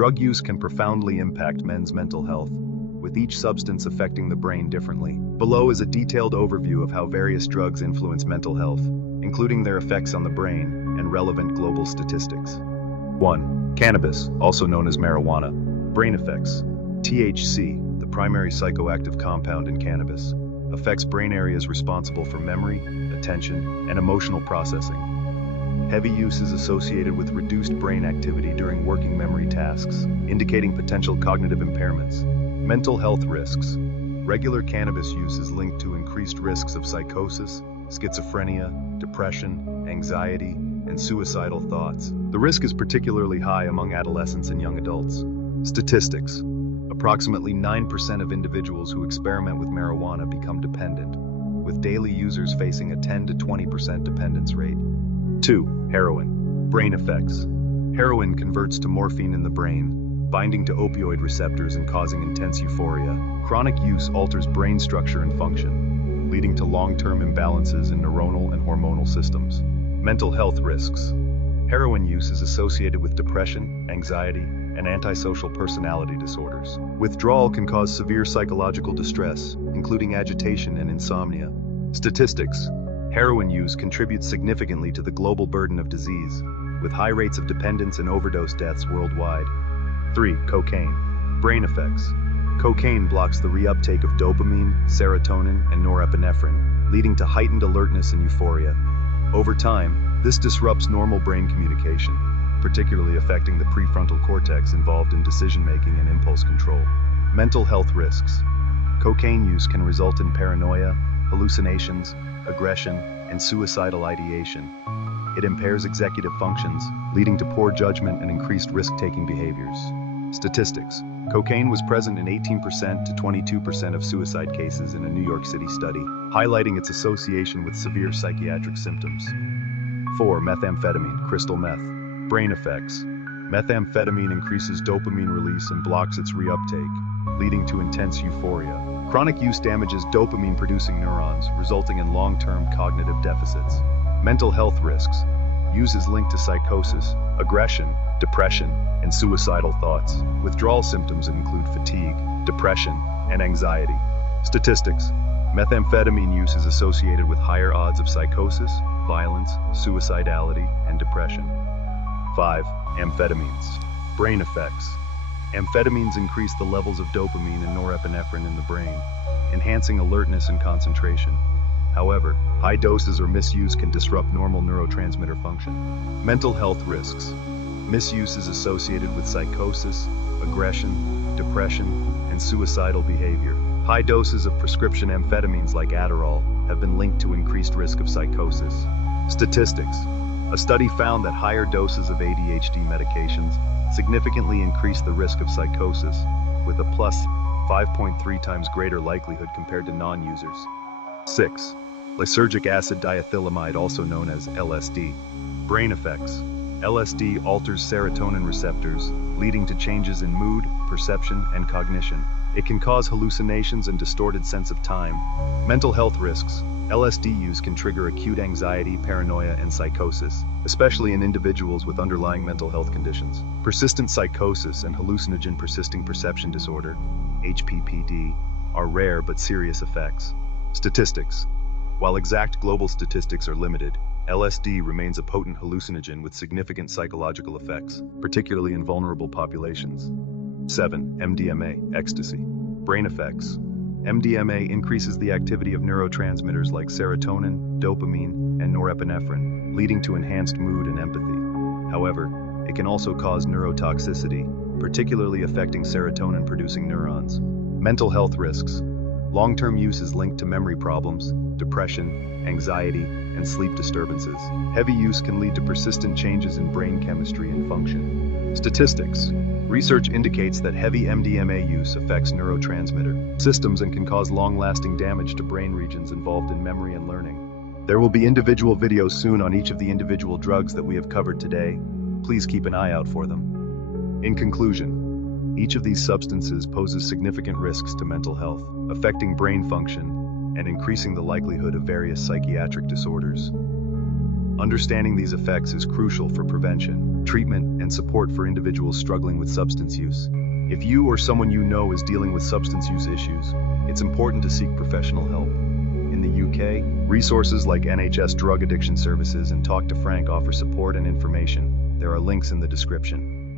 Drug use can profoundly impact men's mental health, with each substance affecting the brain differently. Below is a detailed overview of how various drugs influence mental health, including their effects on the brain and relevant global statistics. 1. Cannabis, also known as marijuana. Brain effects. THC, the primary psychoactive compound in cannabis, affects brain areas responsible for memory, attention, and emotional processing. Heavy use is associated with reduced brain activity during working memory tasks, indicating potential cognitive impairments. Mental health risks. Regular cannabis use is linked to increased risks of psychosis, schizophrenia, depression, anxiety, and suicidal thoughts. The risk is particularly high among adolescents and young adults. Statistics. Approximately 9% of individuals who experiment with marijuana become dependent, with daily users facing a 10 to 20% dependence rate. 2. Heroin. Brain effects. Heroin converts to morphine in the brain, binding to opioid receptors and causing intense euphoria. Chronic use alters brain structure and function, leading to long-term imbalances in neuronal and hormonal systems. Mental health risks. Heroin use is associated with depression, anxiety, and antisocial personality disorders. Withdrawal can cause severe psychological distress, including agitation and insomnia. Statistics. Heroin use contributes significantly to the global burden of disease, with high rates of dependence and overdose deaths worldwide. 3. Cocaine. Brain effects. Cocaine blocks the reuptake of dopamine, serotonin, and norepinephrine, leading to heightened alertness and euphoria. Over time, this disrupts normal brain communication, particularly affecting the prefrontal cortex involved in decision-making and impulse control. Mental health risks. Cocaine use can result in paranoia, hallucinations, aggression, and suicidal ideation. It impairs executive functions, leading to poor judgment and increased risk-taking behaviors. Statistics. Cocaine was present in 18% to 22% of suicide cases in a New York City study, highlighting its association with severe psychiatric symptoms. 4. Methamphetamine, crystal meth. Brain effects. Methamphetamine increases dopamine release and blocks its reuptake, leading to intense euphoria. Chronic use damages dopamine-producing neurons, resulting in long-term cognitive deficits. Mental health risks. Use is linked to psychosis, aggression, depression, and suicidal thoughts. Withdrawal symptoms include fatigue, depression, and anxiety. Statistics. Methamphetamine use is associated with higher odds of psychosis, violence, suicidality, and depression. 5. Amphetamines. Brain effects. Amphetamines increase the levels of dopamine and norepinephrine in the brain, enhancing alertness and concentration. However, high doses or misuse can disrupt normal neurotransmitter function. Mental health risks. Misuse is associated with psychosis, aggression, depression, and suicidal behavior. High doses of prescription amphetamines like Adderall have been linked to increased risk of psychosis. Statistics. A study found that higher doses of ADHD medications significantly increase the risk of psychosis, with a plus 5.3 times greater likelihood compared to non-users. 6. Lysergic acid diethylamide, also known as LSD. Brain effects. LSD alters serotonin receptors, leading to changes in mood, perception, and cognition. It can cause hallucinations and distorted sense of time. Mental health risks. LSD use can trigger acute anxiety, paranoia, and psychosis, especially in individuals with underlying mental health conditions. Persistent psychosis and hallucinogen persisting perception disorder, HPPD, are rare but serious effects. Statistics. While exact global statistics are limited, LSD remains a potent hallucinogen with significant psychological effects, particularly in vulnerable populations. 7. MDMA, ecstasy. Brain effects. MDMA increases the activity of neurotransmitters like serotonin, dopamine, and norepinephrine, leading to enhanced mood and empathy. However, it can also cause neurotoxicity, particularly affecting serotonin-producing neurons. Mental health risks. Long-term use is linked to memory problems, depression, anxiety, and sleep disturbances. Heavy use can lead to persistent changes in brain chemistry and function. Statistics. Research indicates that heavy MDMA use affects neurotransmitter systems and can cause long-lasting damage to brain regions involved in memory and learning. There will be individual videos soon on each of the individual drugs that we have covered today. Please keep an eye out for them. In conclusion, each of these substances poses significant risks to mental health, affecting brain function and increasing the likelihood of various psychiatric disorders. Understanding these effects is crucial for prevention, treatment, and support for individuals struggling with substance use. If you or someone you know is dealing with substance use issues, it's important to seek professional help. In the UK, resources like NHS Drug Addiction Services and Talk to Frank offer support and information. There are links in the description.